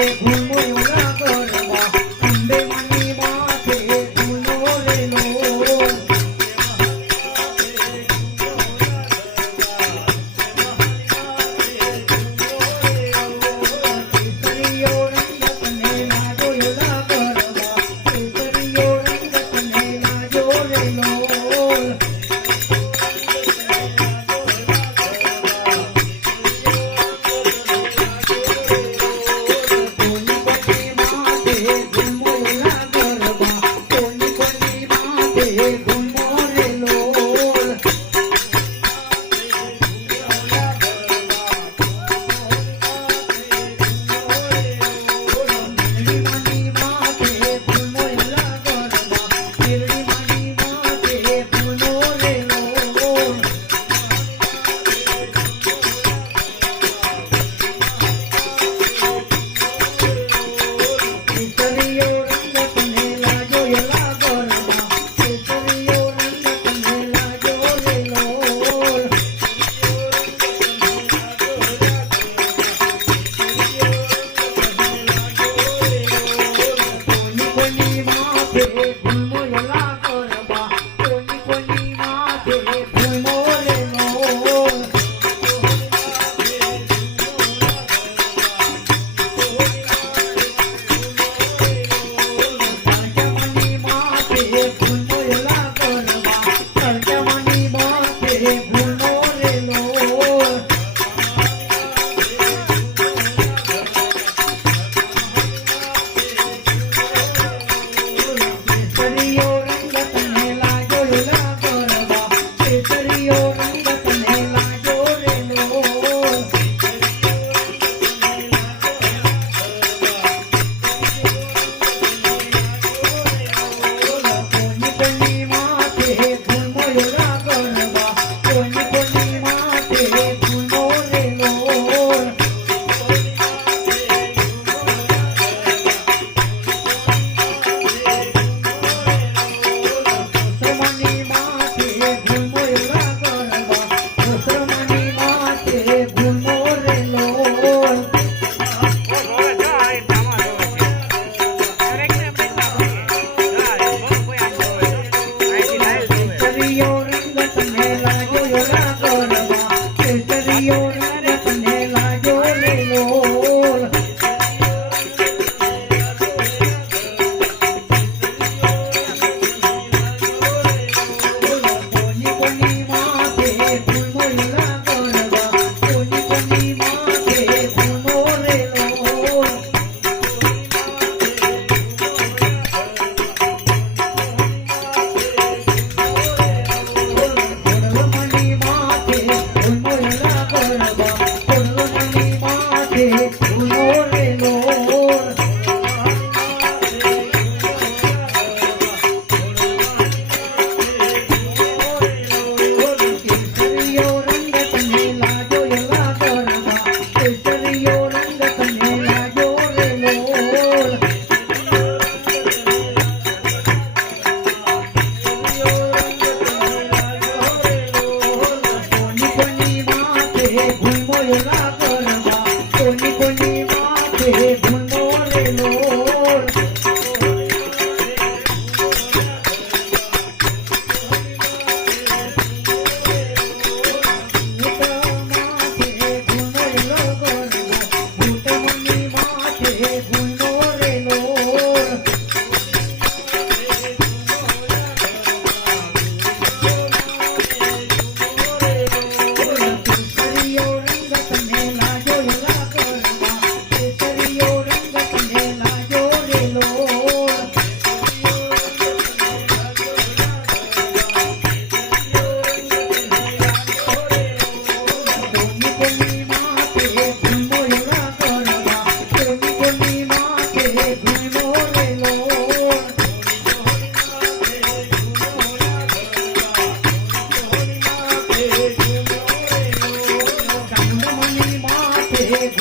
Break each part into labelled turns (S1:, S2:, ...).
S1: vui vui hit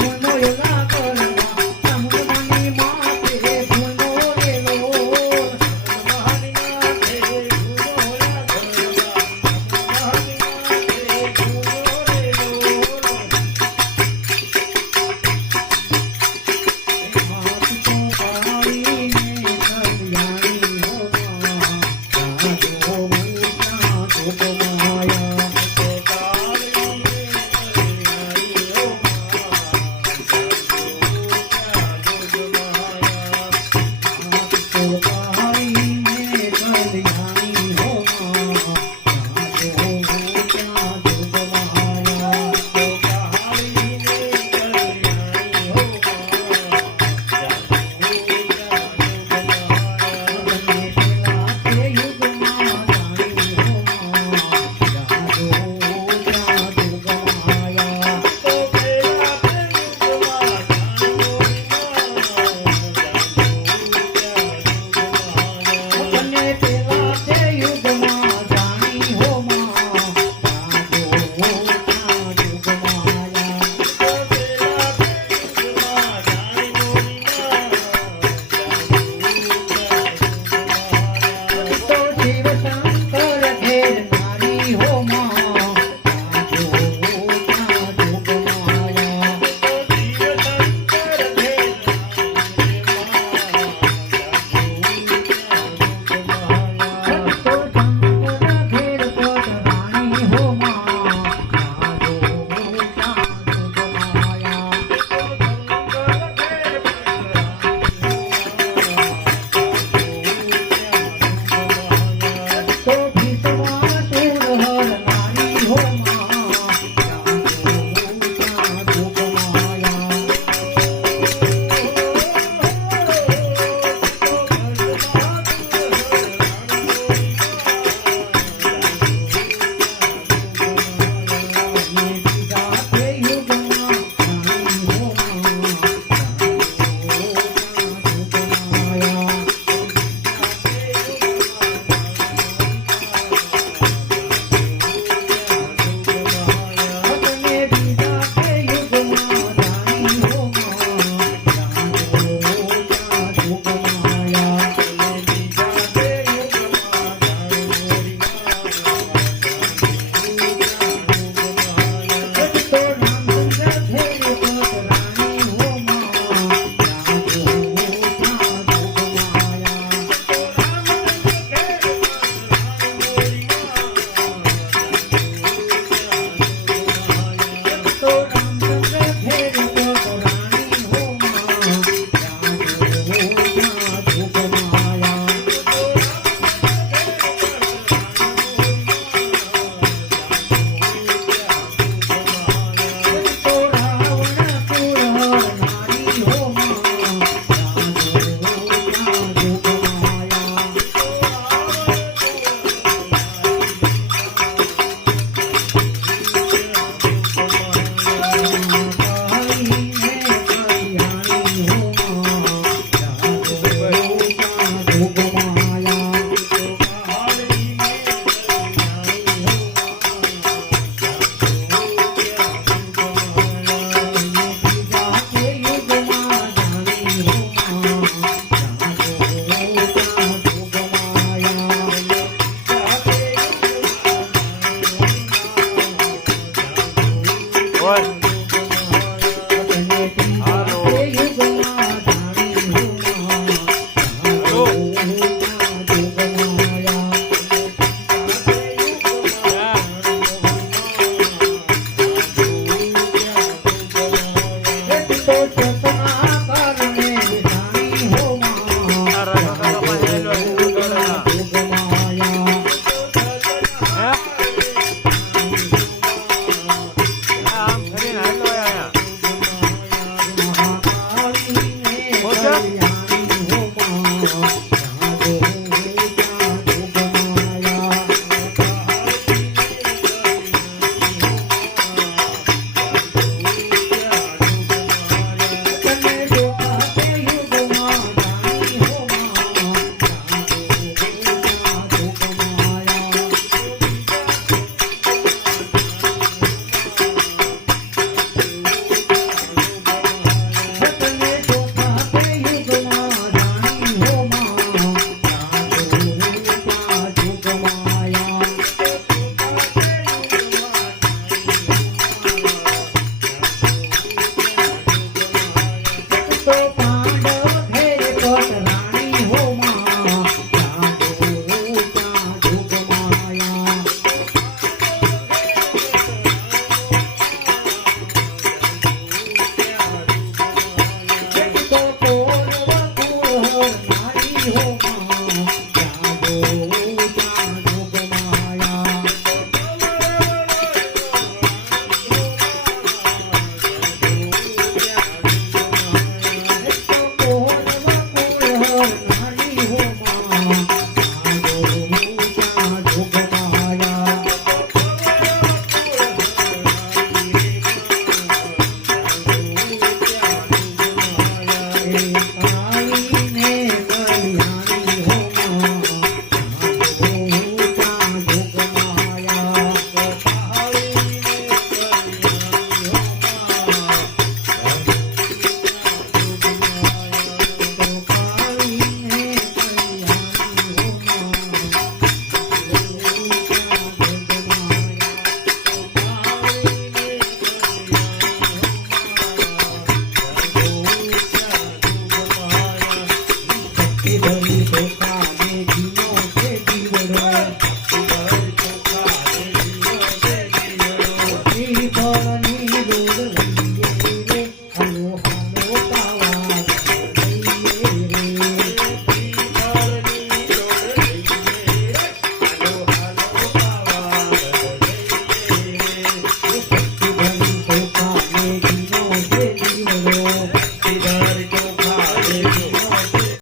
S1: மனோயலா